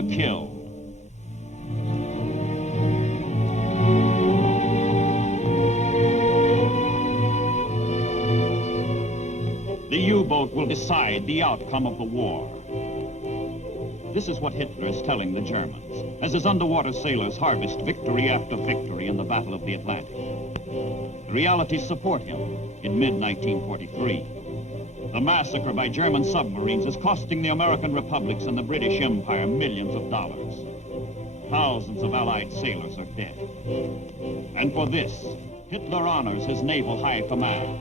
the kill. The U-boat will decide the outcome of the war. This is what Hitler is telling the Germans, as his underwater sailors harvest victory after victory in the Battle of the Atlantic. The realities support him in mid-1943. The massacre by German submarines is costing the American republics and the British Empire millions of dollars. Thousands of Allied sailors are dead. And for this, Hitler honors his naval high command.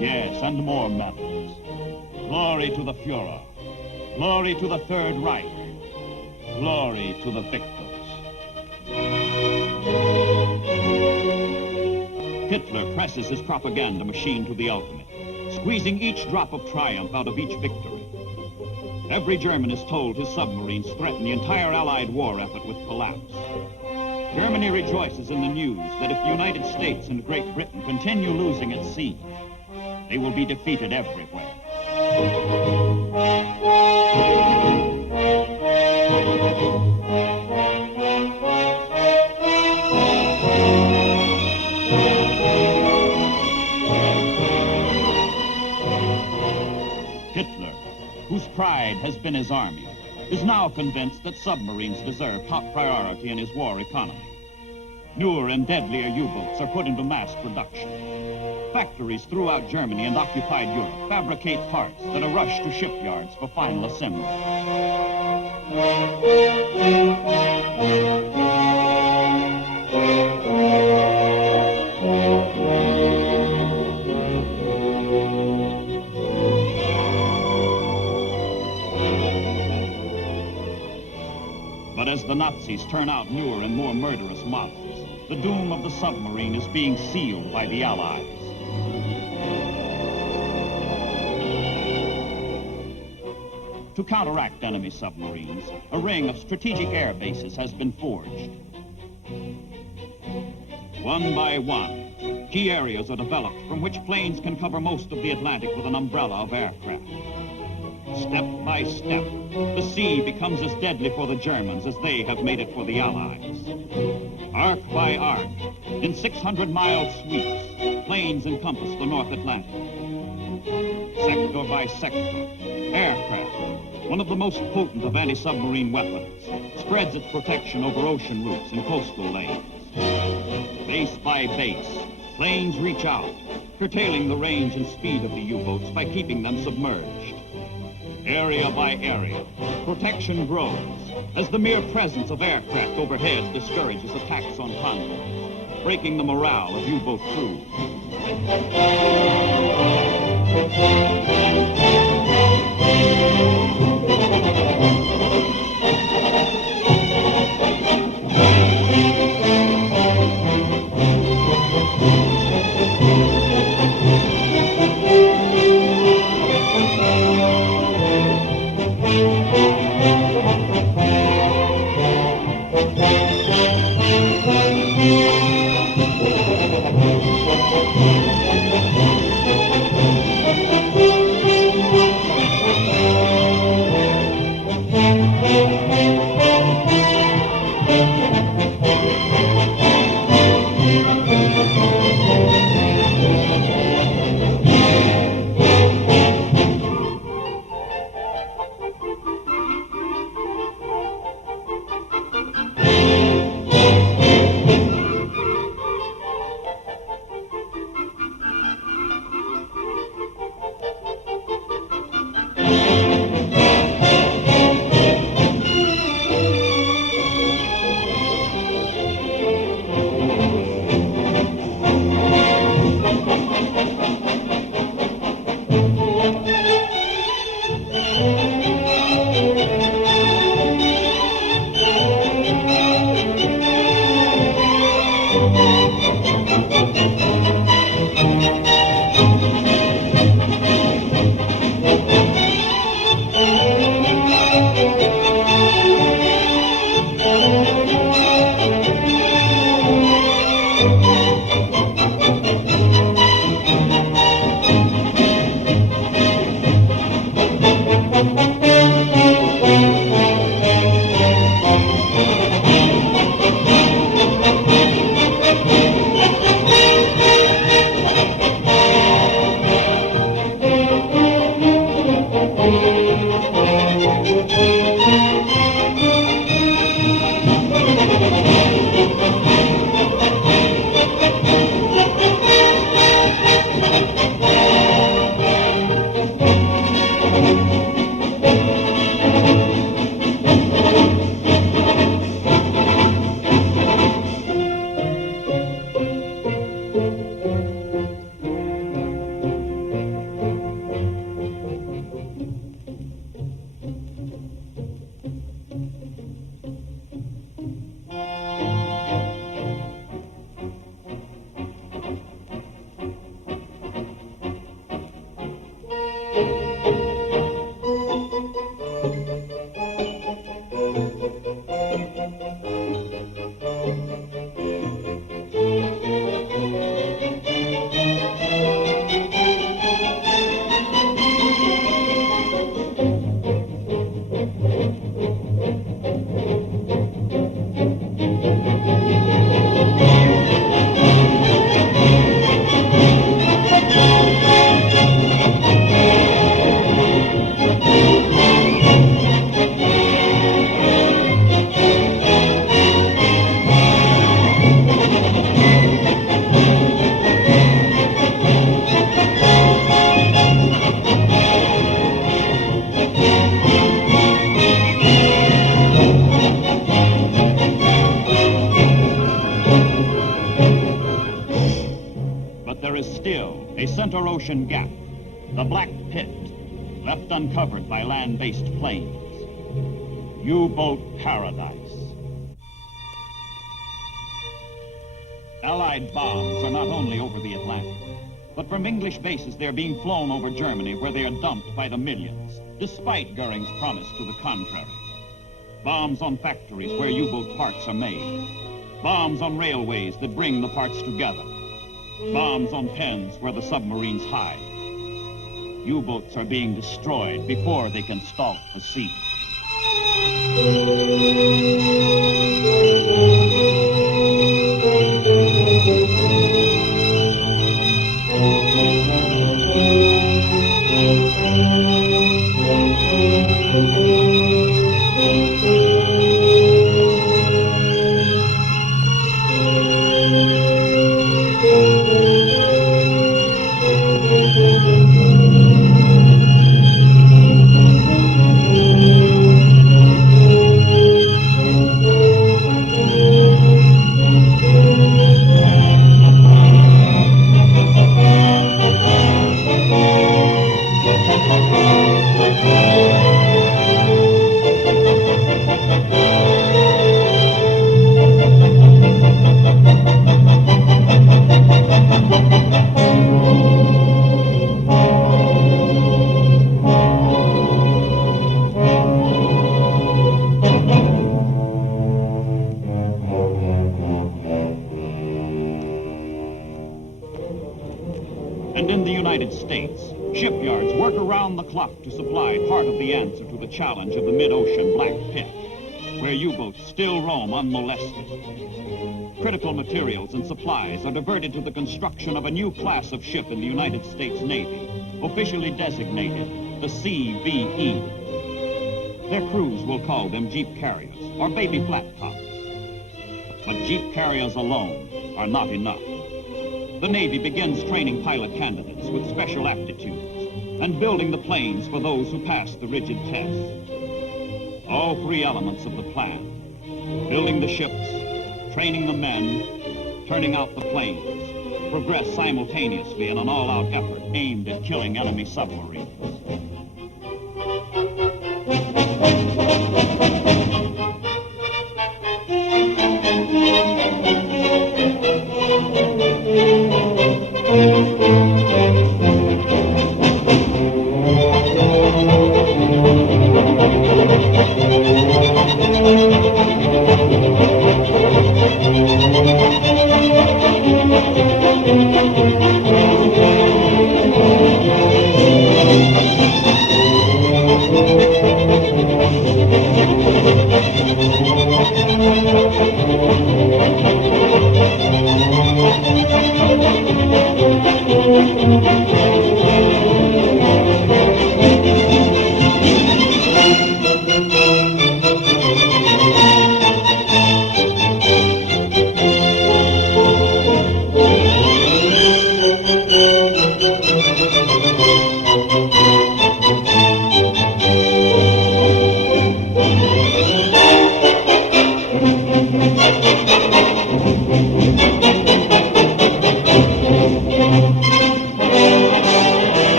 Yes, and more medals. Glory to the Fuhrer. Glory to the Third Reich. Glory to the victors. Hitler presses his propaganda machine to the ultimate, squeezing each drop of triumph out of each victory. Every German is told his submarines threaten the entire Allied war effort with collapse. Germany rejoices in the news that if the United States and Great Britain continue losing at sea, they will be defeated everywhere. Hitler, whose pride has been his army, is now convinced that submarines deserve top priority in his war economy. Newer and deadlier U-boats are put into mass production. Factories throughout Germany and occupied Europe fabricate parts that are rushed to shipyards for final assembly. But as the Nazis turn out newer and more murderous models, the doom of the submarine is being sealed by the Allies. To counteract enemy submarines, a ring of strategic air bases has been forged. One by one, key areas are developed from which planes can cover most of the Atlantic with an umbrella of aircraft. Step by step, the sea becomes as deadly for the Germans as they have made it for the Allies. Arc by arc, in 600-mile sweeps, planes encompass the North Atlantic. Sector by sector, aircraft, one of the most potent of anti-submarine weapons, spreads its protection over ocean routes and coastal lanes. Base by base, planes reach out, curtailing the range and speed of the U-boats by keeping them submerged. Area by area, protection grows as the mere presence of aircraft overhead discourages attacks on convoys, breaking the morale of U-boat crews. A center ocean gap, the Black Pit, left uncovered by land-based planes. U-boat paradise. Allied bombs are not only over the Atlantic, but from English bases they're being flown over Germany, where they are dumped by the millions, despite Goering's promise to the contrary. Bombs on factories where U-boat parts are made. Bombs on railways that bring the parts together. Bombs on pens where the submarines hide. U-boats are being destroyed before they can stalk the sea. And in the United States, shipyards work around the clock to supply part of the answer to the challenge of the mid-ocean Black Pit, where U-boats still roam unmolested. Critical materials and supplies are diverted to the construction of a new class of ship in the United States Navy, officially designated the CVE. Their crews will call them jeep carriers or baby flat tops. But jeep carriers alone are not enough. The Navy begins training pilot candidates with special aptitudes and building the planes for those who pass the rigid tests. All three elements of the plan: building the ships, training the men, turning out the planes, progress simultaneously in an all-out effort aimed at killing enemy submarines.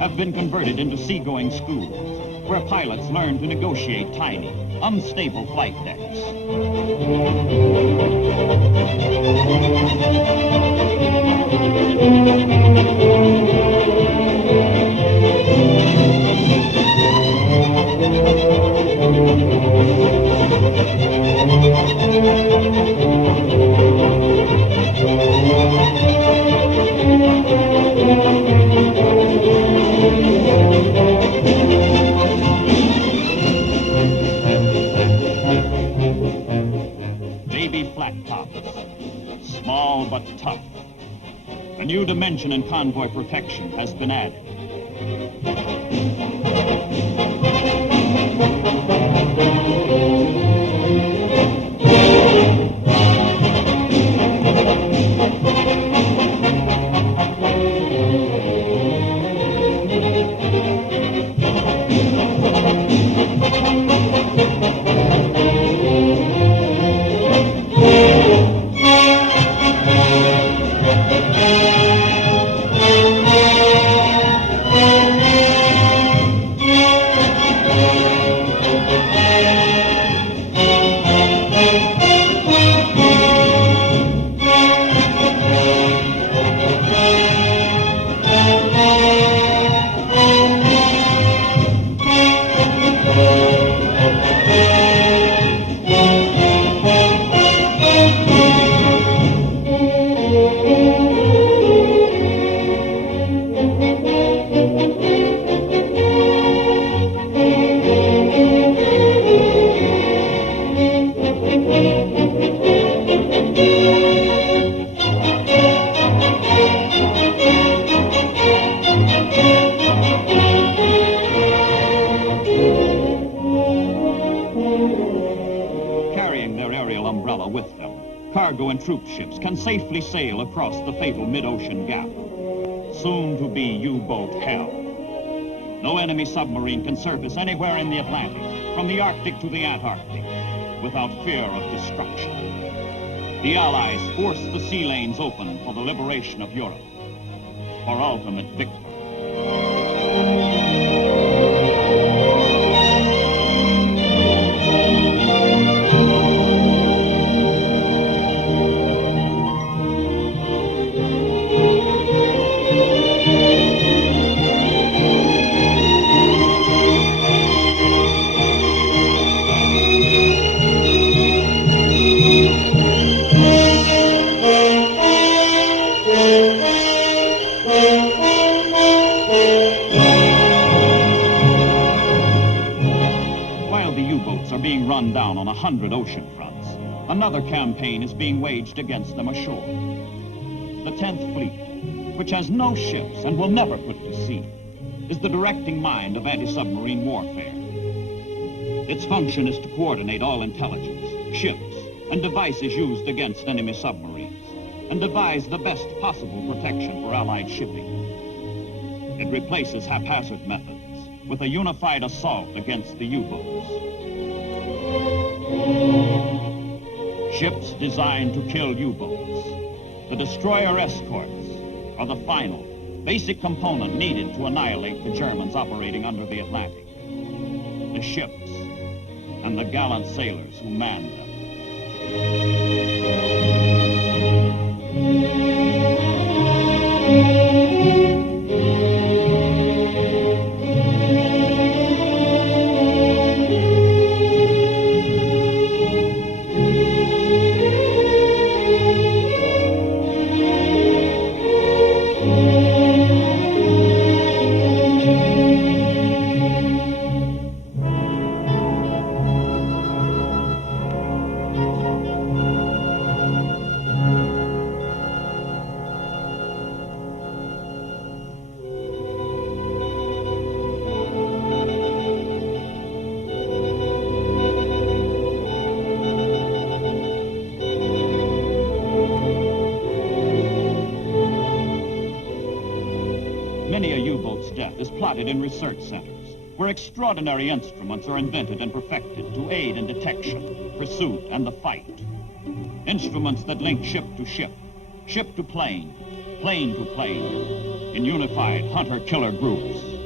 have been converted into seagoing schools, where pilots learn to negotiate tiny, unstable flight decks. Baby flat tops, small but tough. A new dimension in convoy protection has been added. With them, cargo and troop ships can safely sail across the fatal mid-ocean gap, soon to be U-boat hell. No enemy submarine can surface anywhere in the Atlantic, from the Arctic to the Antarctic, without fear of destruction. The Allies force the sea lanes open for the liberation of Europe, for ultimate victory. U-boats are being run down on 100 ocean fronts, another campaign is being waged against them ashore. The 10th Fleet, which has no ships and will never put to sea, is the directing mind of anti-submarine warfare. Its function is to coordinate all intelligence, ships, and devices used against enemy submarines, and devise the best possible protection for Allied shipping. It replaces haphazard methods with a unified assault against the U-boats. Ships designed to kill U-boats. The destroyer escorts are the final, basic component needed to annihilate the Germans operating under the Atlantic. The ships and the gallant sailors who manned them. Many a U-boat's death is plotted in research centers, where extraordinary instruments are invented and perfected to aid in detection, pursuit, and the fight. Instruments that link ship to ship, ship to plane, plane to plane, in unified hunter-killer groups.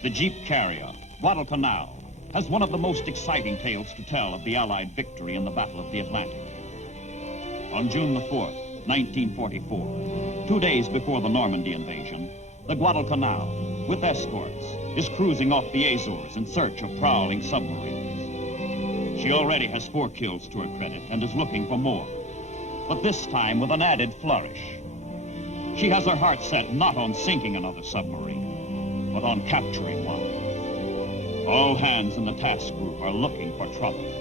The Jeep carrier, Guadalcanal, has one of the most exciting tales to tell of the Allied victory in the Battle of the Atlantic. On June the 4th, 1944, 2 days before the Normandy invasion, the Guadalcanal, with escorts, is cruising off the Azores in search of prowling submarines. She already has 4 kills to her credit and is looking for more, but this time with an added flourish. She has her heart set not on sinking another submarine, but on capturing one. All hands in the task group are looking for trouble.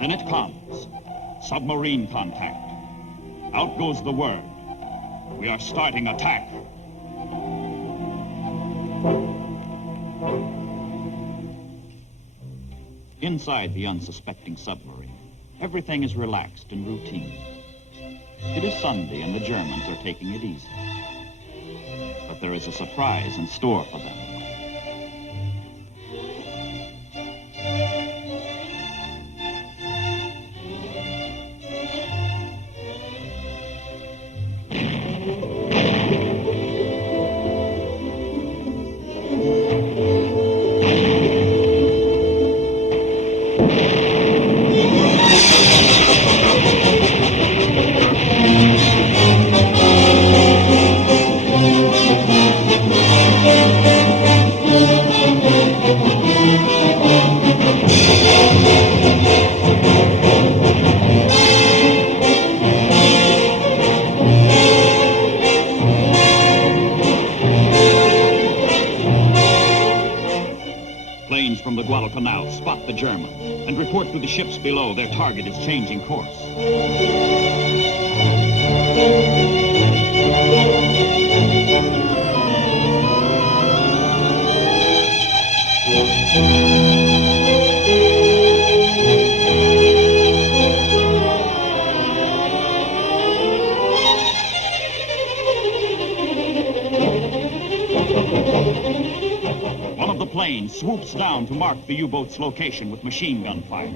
Then it comes. Submarine contact. Out goes the word. We are starting attack. Inside the unsuspecting submarine, everything is relaxed and routine. It is Sunday and the Germans are taking it easy. But there is a surprise in store for them. Planes from the Guadalcanal spot the German and report to the ships below their target is changing course. One of the planes swoops down to mark the U-boat's location with machine gun fire.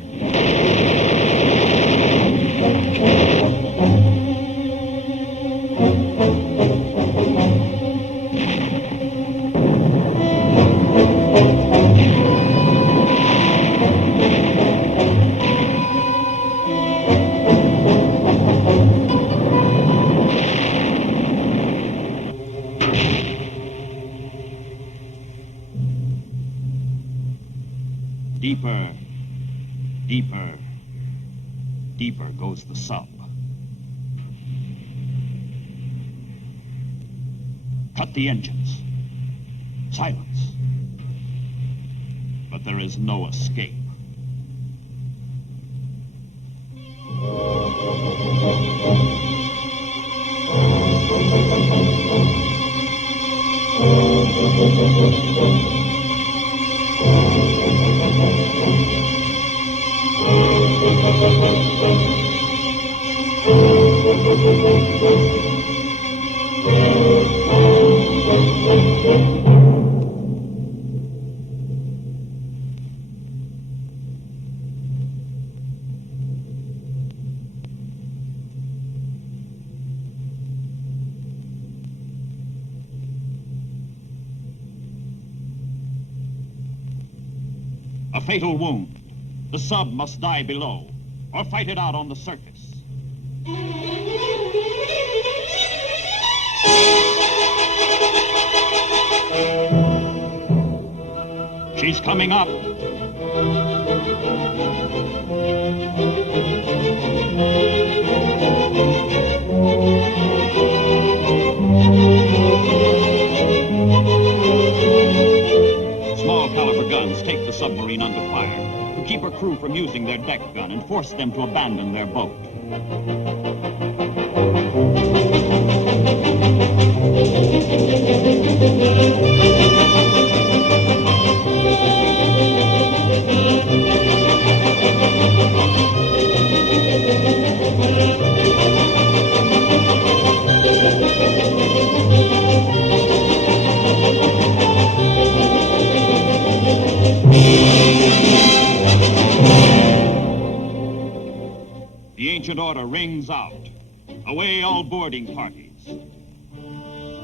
Deeper, deeper, deeper goes the sub. Cut the engines. Silence. But there is no escape. A fatal wound. The sub must die below, or fight it out on the surface. She's coming up. Small caliber guns take the submarine under fire to keep her crew from using their deck gun and force them to abandon their boat. 'The ancient order rings out. Away all boarding parties.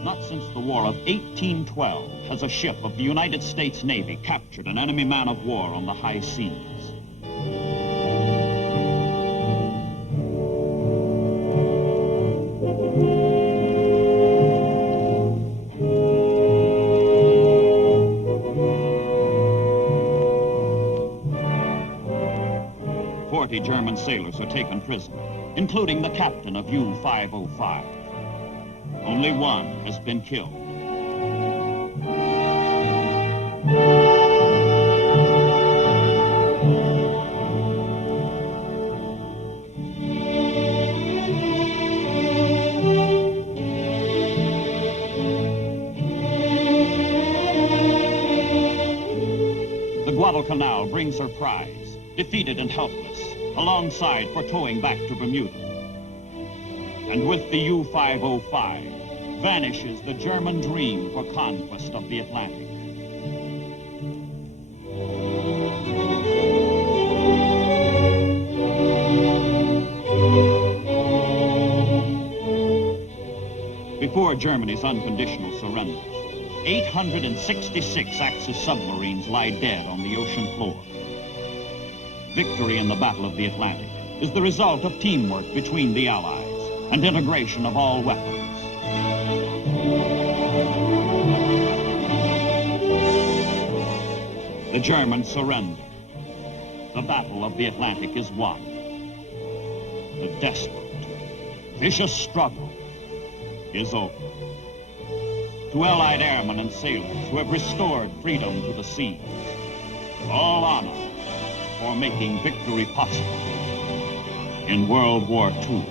Not since the War of 1812 has a ship of the United States Navy captured an enemy man of war on the high seas. German sailors are taken prisoner, including the captain of U-505. Only one has been killed. The Guadalcanal brings her prize, defeated and helpless, alongside for towing back to Bermuda. And with the U-505 vanishes the German dream for conquest of the Atlantic. Before Germany's unconditional surrender, 866 Axis submarines lie dead on the ocean floor. Victory in the Battle of the Atlantic is the result of teamwork between the Allies and integration of all weapons. The Germans surrender. The Battle of the Atlantic is won. The desperate, vicious struggle is over. To Allied airmen and sailors who have restored freedom to the seas, all honor for making victory possible in World War II.